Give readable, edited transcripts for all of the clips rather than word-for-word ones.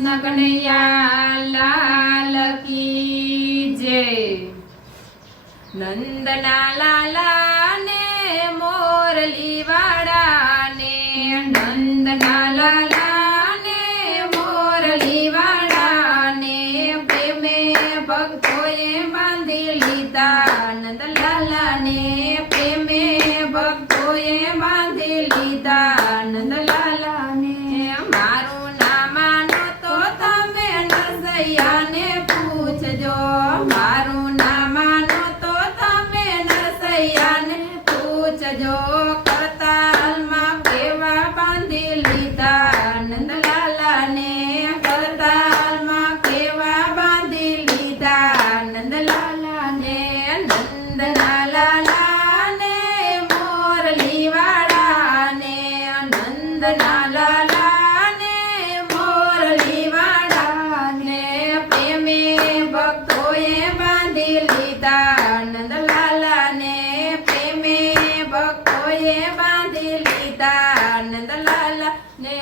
કૃષ્ણ કનૈયા લાલ કી જય। નંદના લાલા ને મોરલી વાળા ને, નંદના લાલા ને મોરલી વાળા ને, પ્રેમે ભક્તોએ બાંધી લીધા। નંદલાલા ને પ્રેમે ભક્તોએ બાંધી લીધા। નંદલાલા ને મારું ના માનો તો તમે નરસૈયાને પૂછજો, મારું ના માનો તો તમે નરસૈયાને પૂછજો, કરતાલમાં કેવા બાંધી લીધા। નંદલાલા ને કરતાલમાં કેવા બાંધી લીધા। નંદલાલા ને નંદના લાલા ને મોરલી વાળા ને, નંદના લાલા ને મોરલી વાળા ને, પ્રેમે ભક્તોએ બાંધી લીધા। નંદલાલા ને પ્રેમે ભક્તોએ બાંધી લીધા। નંદલાલા ને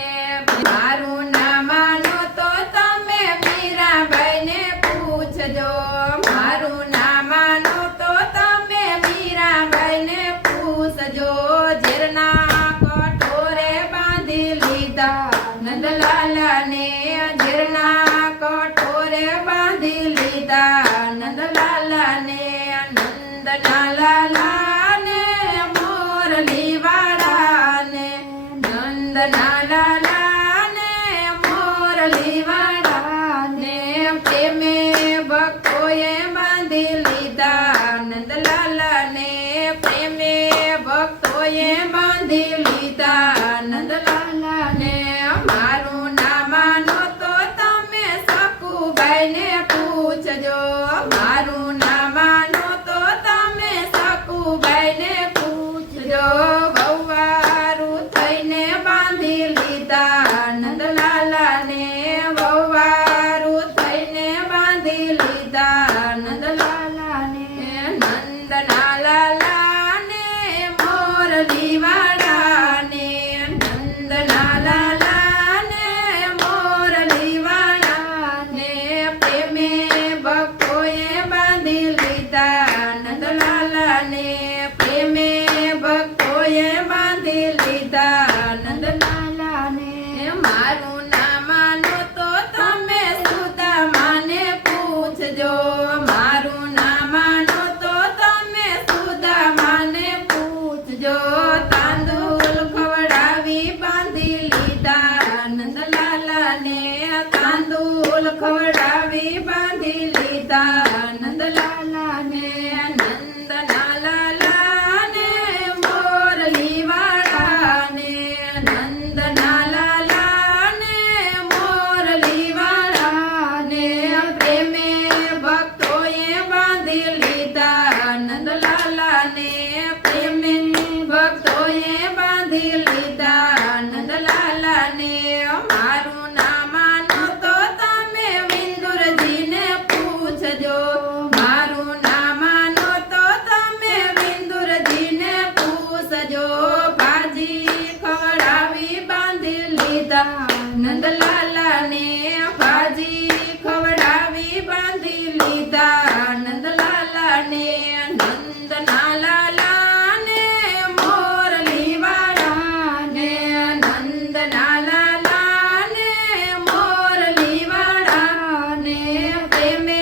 મારું ના માનો તો તમે મીરાબાઈ ને પૂછજો, મારું ના માનો તો તમે મીરાબાઈ ને પૂછજો, ઝેરના કઠોરે બાંધી લીધા। નંદલાલા ને ઝેરના કઠોરે બાંધી લીધા। નંદલાલા ને નંદના લાલા ને મોરલી વાળા ને, નંદના લાલા ને મોરલી વાળા ને, પ્રેમે ભક્તોએ બાંધી લીધા। નંદલાલા ને પ્રેમે ભક્તોએ બાંધી લીધા। નંદલાલા ને મારું ના માનો તો તમે સકુબાઈ ને પૂછજો, મારું ના માનો તો તમે સકુબાઈ ને પૂછજો, વહુવારું થઈને બાંધી લીધા। નંદલાલા ને વહુવારું થઈને બાંધી લીધા। નંદલાલા ને નંદના લાલા ને મોરલી વાળા ને, નંદના લાલા ને મોરલી વાળા ને, પ્રેમે ભક્તોએ બાંધી લીધા। નંદલાલા ને પ્રેમે ભક્તોએ બાંધી લીધા। નંદલાલા ને મારું ના માનો તો તમે સુદામાને પૂછજો, મારું ના માનો તો તમે સુદામાને પૂછજો, તાંદુલ ખવડાવી બાંધી લીધા। નંદલાલા ને તાંદુલ ખવડાવી બાંધી લીધા। નંદલાલા ને નંદના લાલા ને મોરલી વાળા ને, નંદના લાલા ને મોરલી વાળા ને, પ્રેમે ભક્તોએ બાંધી લીધા। નંદલાલા ને પ્રેમે ભક્તોએ બાંધી લીધા। નંદલાલા ને મારું ના માનો તો તમે વિંદુરજીને પૂછજો, મારું ના માનો તો તમે વિંદુરજીને પૂછજો, ભાજી ખવડાવી બાંધી લીધા। નંદલાલા ને ભાજી ખવડાવી બાંધી લીધા। નંદલાલા ને નંદના લાલા ને મોરલી વાળા ને, નંદના લાલા ને મોરલી વાળા ને, પ્રેમે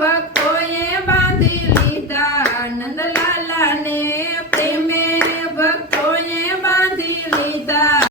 ભક્તોએ બાંધી લીધા। નંદલાલા